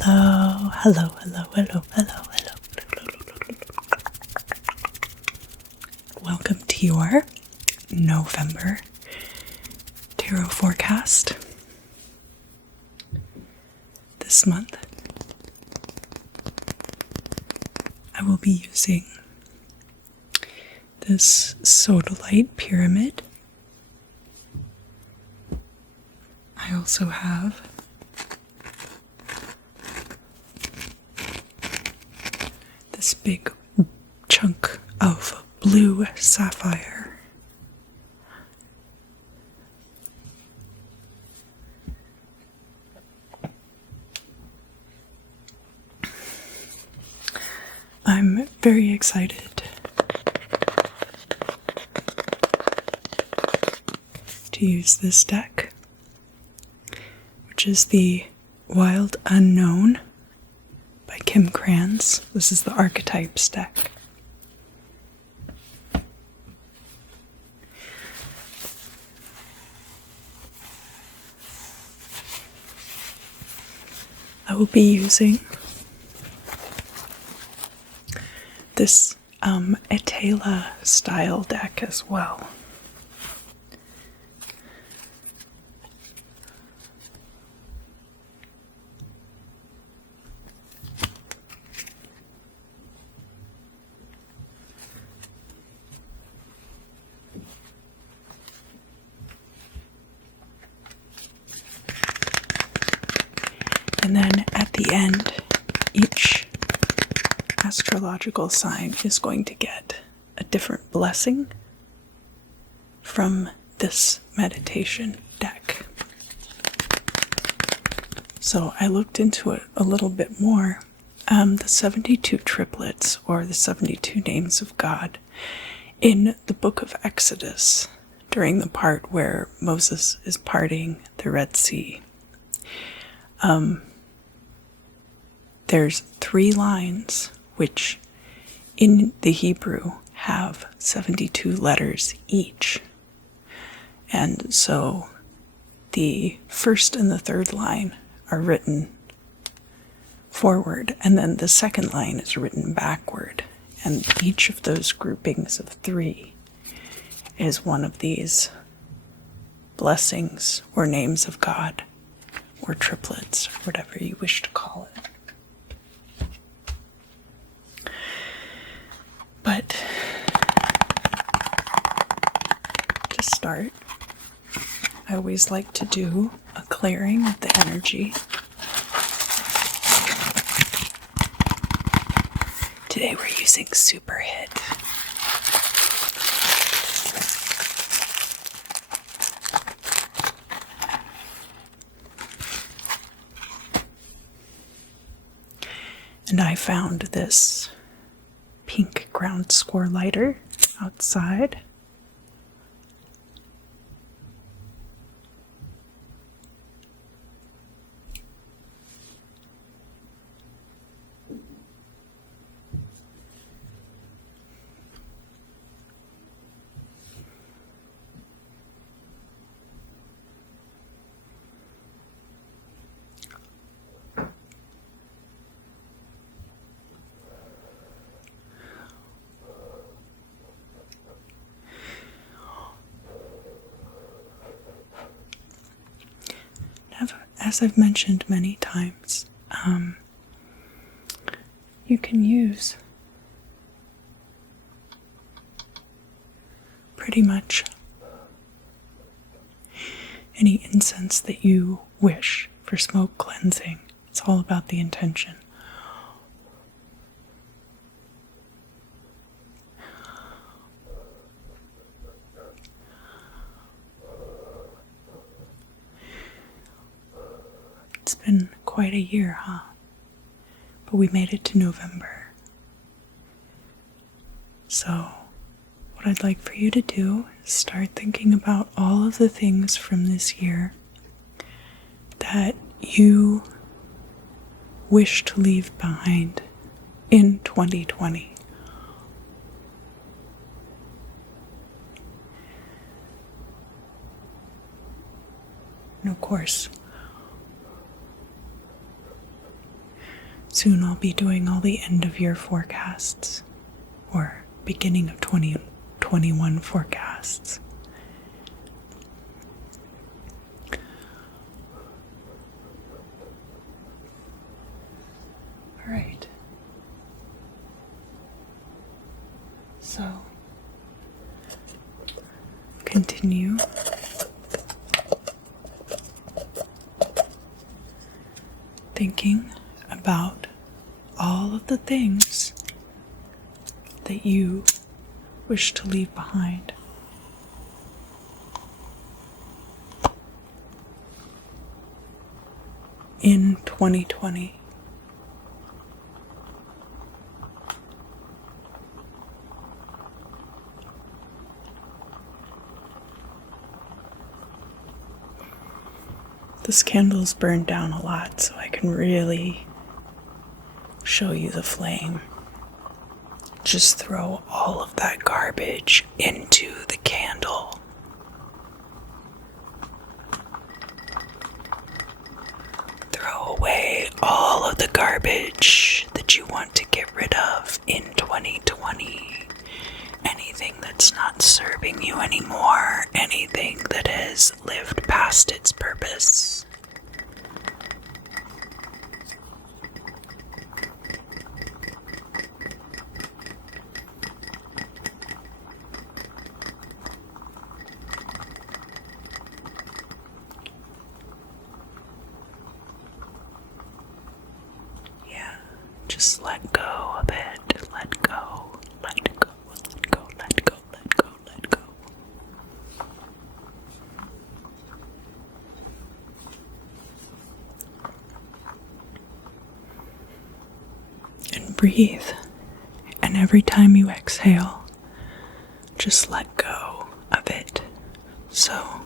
Hello, hello, hello, hello, hello, hello. Welcome to your November Tarot forecast. This month, I will be using this sodalite pyramid. I also have this big chunk of blue sapphire. I'm very excited to use this deck, which is the Wild Unknown by Krans. This is the Archetypes deck. I will be using this Etteilla style deck as well. And then at the end, each astrological sign is going to get a different blessing from this meditation deck. So I looked into it a little bit more. The 72 triplets, or the 72 names of God, in the book of Exodus, during the part where Moses is parting the Red Sea. There's 3 lines which in the Hebrew have 72 letters each. And so the first and the third line are written forward, and then the second line is written backward. And each of those groupings of 3 is one of these blessings or names of God, or triplets, or whatever you wish to call it. But to start, I always like to do a clearing of the energy. Today we're using Super Hit. And I found this pink ground score lighter outside. As I've mentioned many times, you can use pretty much any incense that you wish for smoke cleansing. It's all about the intention. It's been quite a year, huh? But we made it to November. So, what I'd like for you to do is start thinking about all of the things from this year that you wish to leave behind in 2020. And of course, Soon I'll be doing all the end of year forecasts, or beginning of 2021 forecasts. All right. So, continue thinking about all of the things that you wish to leave behind. In 2020. This candle's burned down a lot, so I can really show you the flame. Just throw all of that garbage into the candle. Throw away all of the garbage that you want to get rid of in 2020. Anything that's not serving you anymore, anything that has lived past its purpose. Yeah, just let go of it, let go, let go. Let go. And breathe. And every time you exhale, just let go of it. So,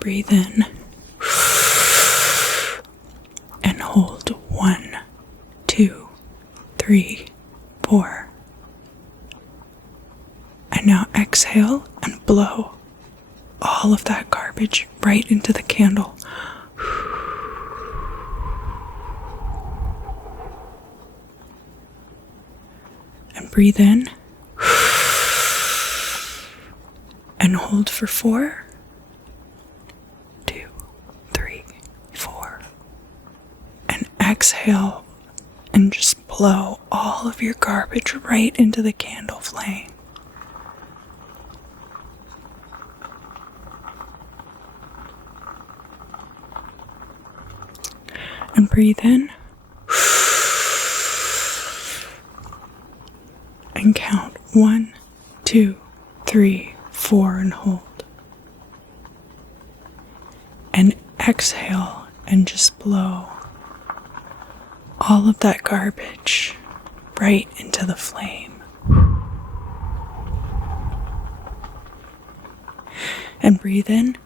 breathe in and hold 1, 2, 3, 4. And now exhale and blow all of that garbage right into the candle. And breathe in. And hold for 4, 2, 3, 4. And exhale and just blow all of your garbage right into the candle flame. And breathe in. And count 1, 2, 3, 4 and hold. And exhale and just blow all of that garbage right into the flame. And breathe in.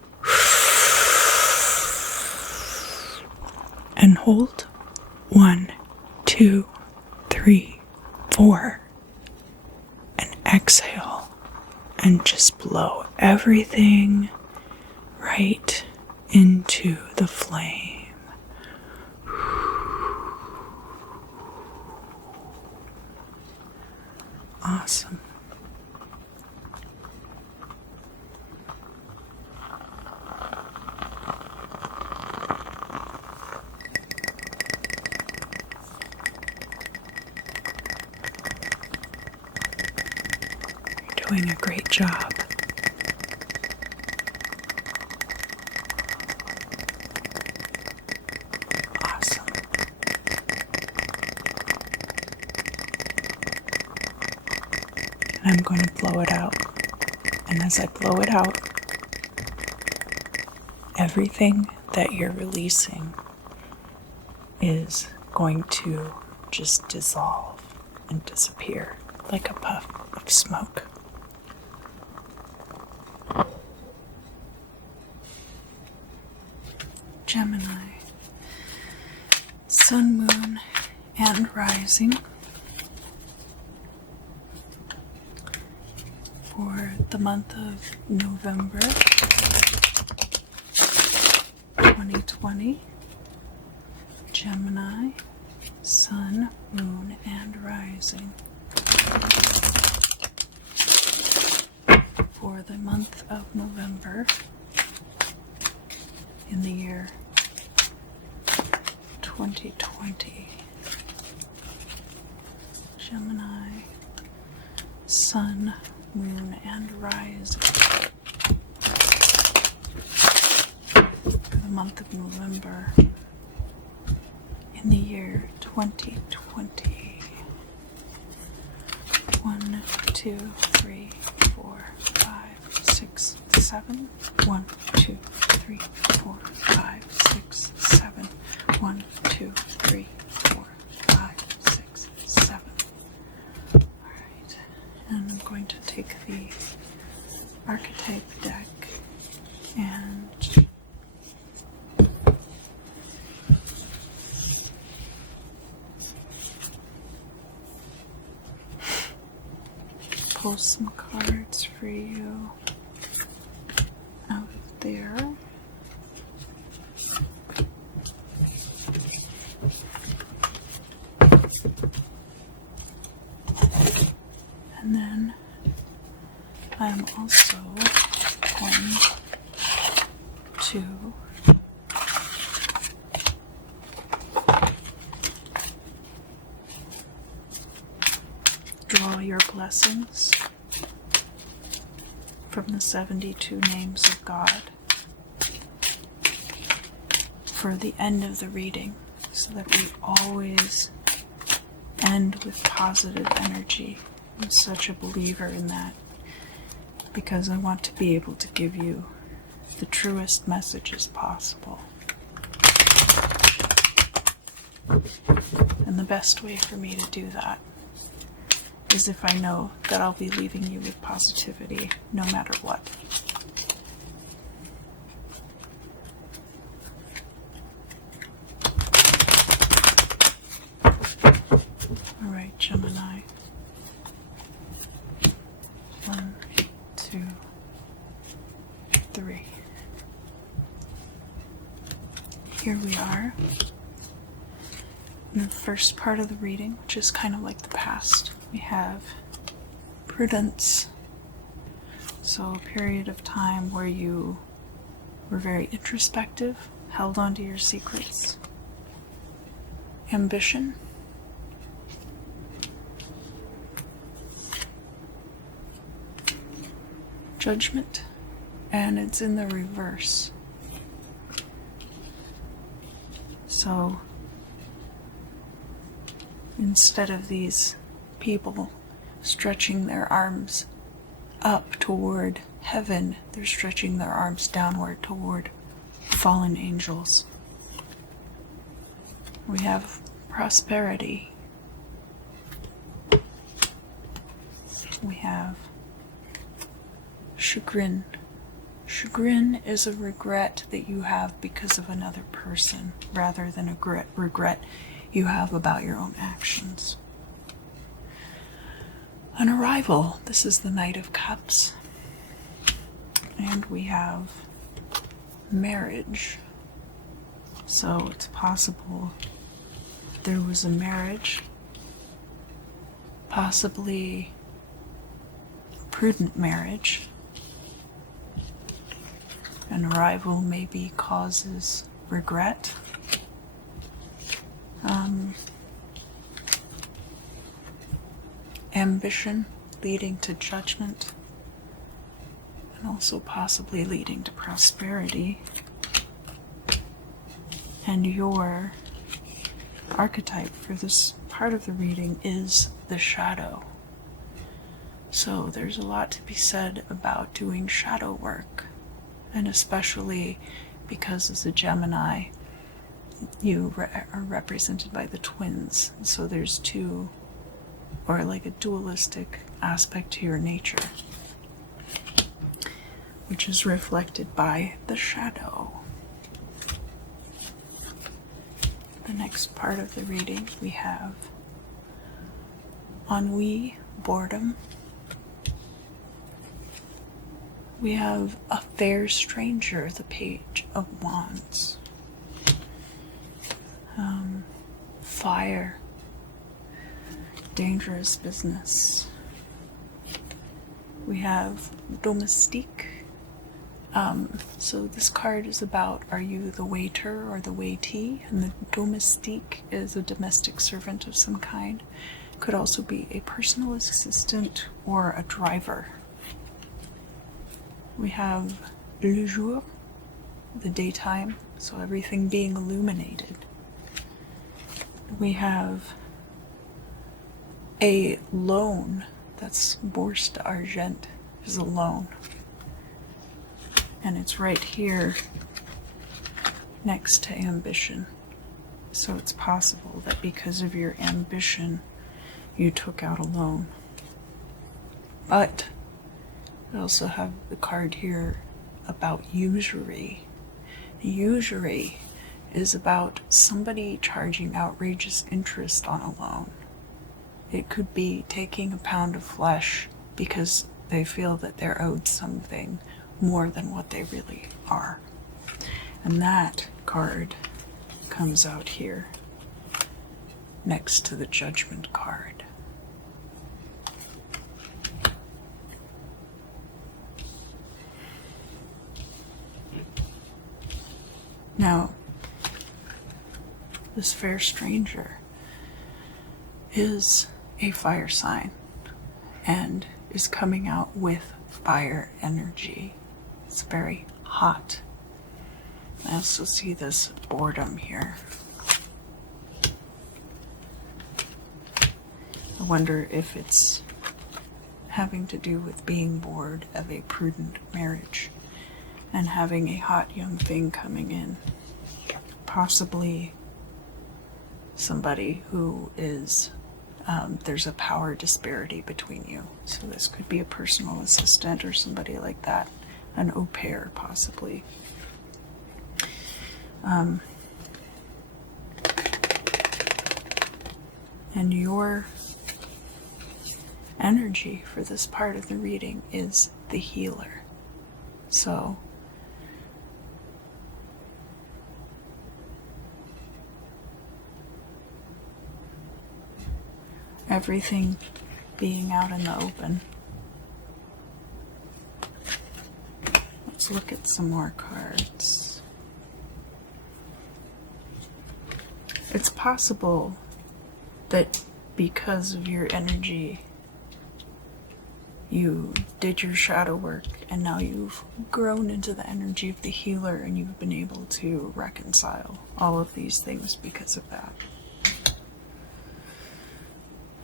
And hold 1, 2, 3, 4. And exhale and just blow everything right into the flame. Awesome. Doing a great job. Awesome. And I'm going to blow it out. And as I blow it out, everything that you're releasing is going to just dissolve and disappear like a puff of smoke. Gemini, Sun, Moon, and Rising for the month of November 2020. Gemini, Sun, Moon, and Rising for the month of November in the year 2020. Gemini, Sun, Moon, and Rising for the month of November in the year 2020. 1, 2, 3, 4, 5, 6, 7. 1, 2, 3, 4, 5, 6, 7. 1, 2, 3, 4, 5, 6, 7. Alright, and I'm going to take the archetype deck and pull some cards for you out of there. And then I'm also going to draw your blessings from the 72 names of God for the end of the reading, so that we always end with positive energy. I'm such a believer in that, because I want to be able to give you the truest messages possible. And the best way for me to do that is if I know that I'll be leaving you with positivity no matter what. All right, Gemini. 1, 2, 3. Here we are in the first part of the reading, which is kind of like the past. We have prudence, so a period of time where you were very introspective, held on to your secrets. Ambition, judgment, and it's in the reverse. So instead of these people stretching their arms up toward heaven, they're stretching their arms downward toward fallen angels. We have prosperity. We have chagrin. Chagrin is a regret that you have because of another person, rather than a regret you have about your own actions. An arrival. This is the Knight of Cups. And we have marriage. So it's possible there was a marriage, possibly a prudent marriage. An arrival maybe causes regret. Ambition leading to judgment, and also possibly leading to prosperity. And your archetype for this part of the reading is the shadow. So there's a lot to be said about doing shadow work, and especially because as a Gemini, you are represented by the twins. So there's two, or like a dualistic aspect to your nature, which is reflected by the shadow. The next part of the reading, we have ennui, boredom. We have a fair stranger, the Page of Wands. fire. Dangerous business. We have domestique. So this card is about, are you the waiter or the waitee? And the domestique is a domestic servant of some kind. Could also be a personal assistant or a driver. We have le jour, the daytime, so everything being illuminated. We have a loan, that's bourse d'argent, is a loan. And it's right here next to ambition. So it's possible that because of your ambition, you took out a loan. But I also have the card here about usury. Usury is about somebody charging outrageous interest on a loan. It could be taking a pound of flesh because they feel that they're owed something more than what they really are. And that card comes out here next to the Judgment card. Now, this fair stranger is a fire sign and is coming out with fire energy. It's very hot. I also see this boredom here. I wonder if it's having to do with being bored of a prudent marriage and having a hot young thing coming in. Possibly somebody who is, there's a power disparity between you. So this could be a personal assistant or somebody like that. An au pair, possibly. And your energy for this part of the reading is the healer. So everything being out in the open. Let's look at some more cards. It's possible that because of your energy, you did your shadow work and now you've grown into the energy of the healer and you've been able to reconcile all of these things because of that.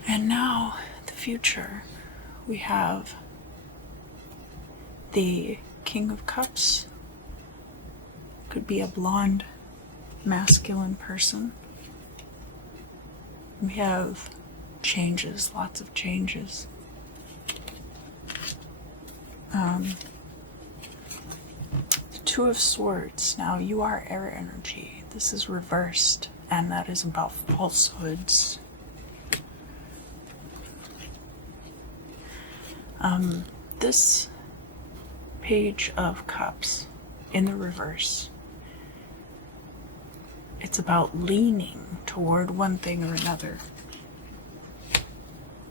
And now, the future. We have the King of Cups. Could be a blonde, masculine person. We have changes, lots of changes. The Two of Swords. Now, you are air energy. This is reversed, and that is about falsehoods. This Page of Cups in the reverse, it's about leaning toward one thing or another.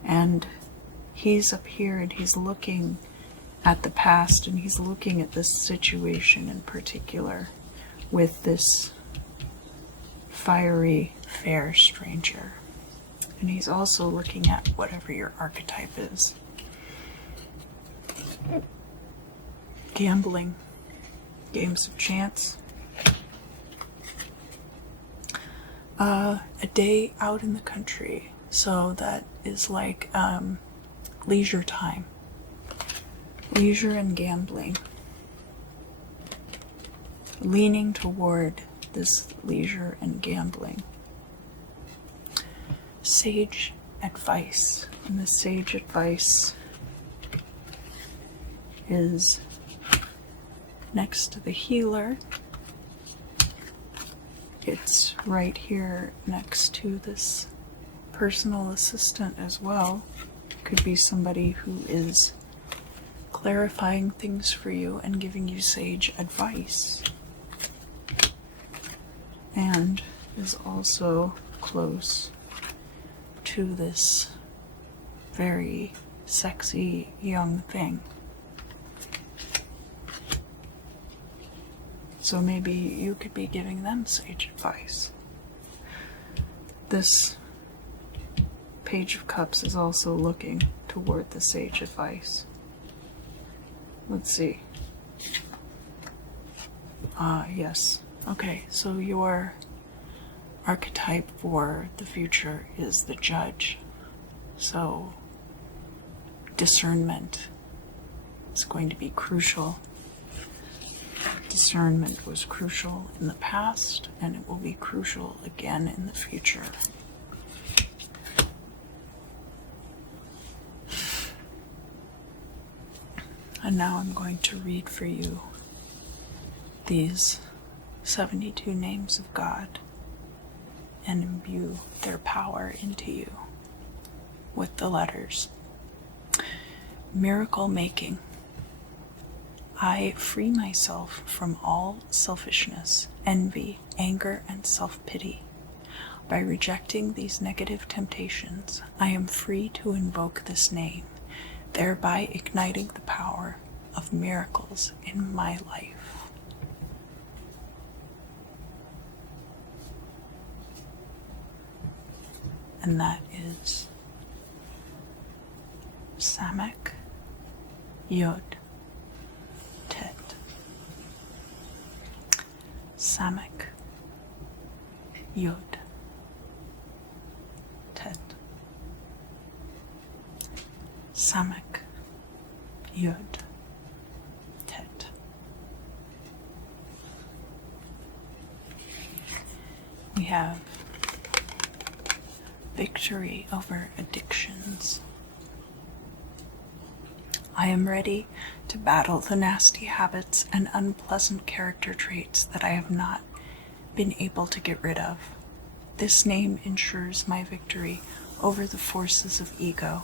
And he's up here and he's looking at the past and he's looking at this situation in particular with this fiery, fair stranger. And he's also looking at whatever your archetype is. Gambling, games of chance, a day out in the country, so that is like leisure time, leisure and gambling, leaning toward this leisure and gambling. Sage advice, and the sage advice is next to the healer. It's right here next to this personal assistant as well. Could be somebody who is clarifying things for you and giving you sage advice. And is also close to this very sexy young thing. So maybe you could be giving them sage advice. This Page of Cups is also looking toward the sage advice. Let's see. Yes. Okay, so your archetype for the future is the Judge. So discernment is going to be crucial. Discernment was crucial in the past, and it will be crucial again in the future. And now I'm going to read for you these 72 names of God and imbue their power into you with the letters. Miracle making. I free myself from all selfishness, envy, anger, and self-pity. By rejecting these negative temptations, I am free to invoke this name, thereby igniting the power of miracles in my life. And that is Samek Yod Tet. Samek Yod Tet. Samek Yod Tet. We have victory over addictions. I am ready to battle the nasty habits and unpleasant character traits that I have not been able to get rid of. This name ensures my victory over the forces of ego.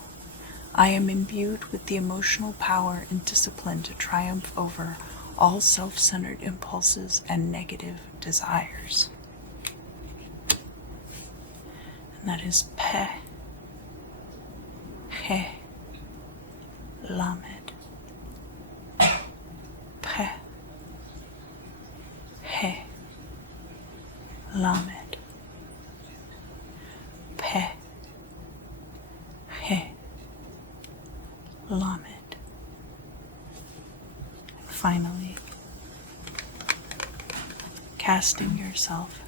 I am imbued with the emotional power and discipline to triumph over all self-centered impulses and negative desires. And that is Pe, He, Lamed. Pe, He, Lamed. Pe, He, Lamed. And finally, casting yourself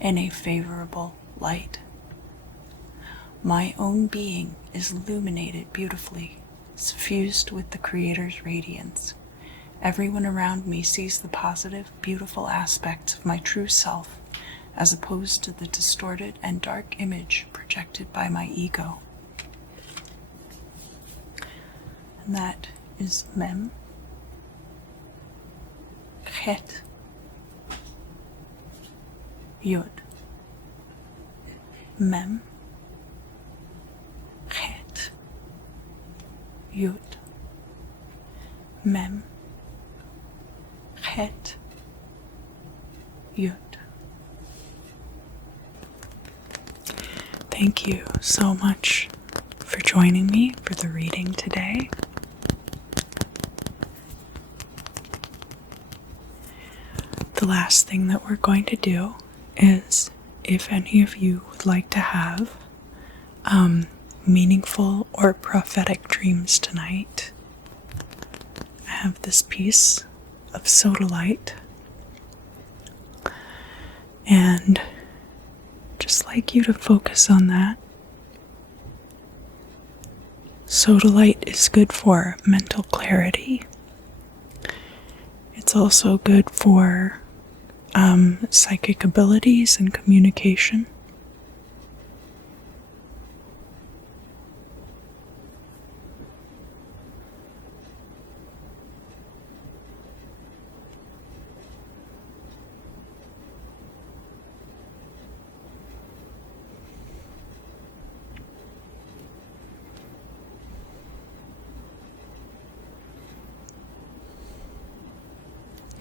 in a favorable light. My own being is illuminated beautifully, suffused with the Creator's radiance. Everyone around me sees the positive, beautiful aspects of my true self, as opposed to the distorted and dark image projected by my ego. And that is Mem, Chet, Yod. Mem, Chet, Yud. Mem, Chet, Yud. Thank you so much for joining me for the reading today. The last thing that we're going to do is, if any of you would like to have meaningful or prophetic dreams tonight, I have this piece of sodalite, and just like you to focus on that. Sodalite is good for mental clarity. It's also good for psychic abilities and communication.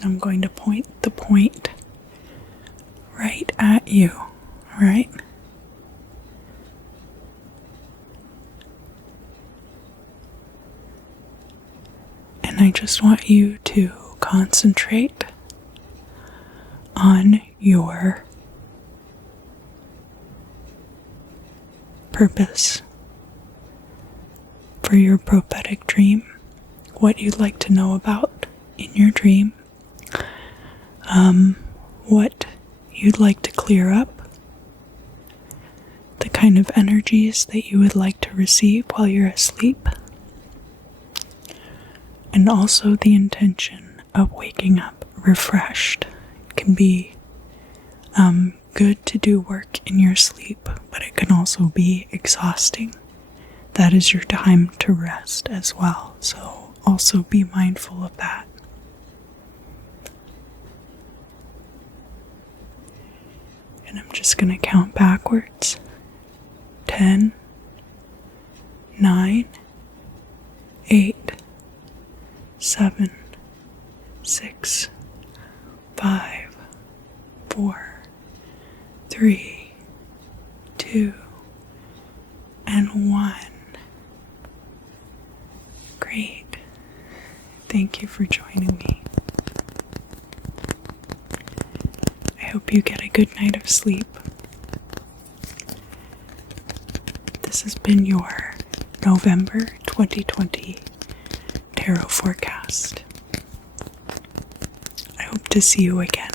I'm going to point the point right at you, Alright? And I just want you to concentrate on your purpose for your prophetic dream, what you'd like to know about in your dream, what you'd like to clear up, the kind of energies that you would like to receive while you're asleep, and also the intention of waking up refreshed. It can be good to do work in your sleep, but it can also be exhausting. That is your time to rest as well, so also be mindful of that. And I'm just going to count backwards. 10, 9, 8, 7, 6, 5, 4, 3, 2, and 1. Great. Thank you for joining me. I hope you get a good night of sleep. This has been your November 2020 Tarot Forecast. I hope to see you again.